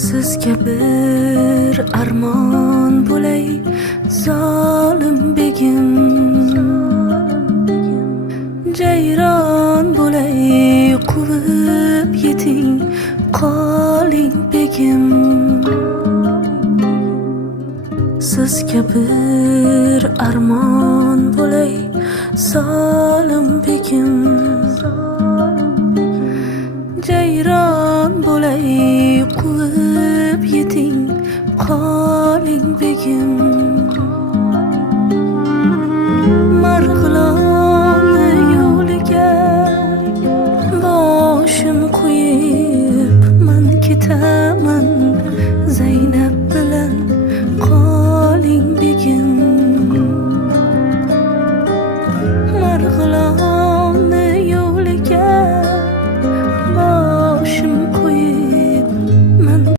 Sizga bir armon bo'lay, zolim begim. Jayron bo'lay, quvib yeting, qoling begim. Sizga bir armon bo'lay, zolim begim. Jayron bo'lay, quvib yeting, qoling begim.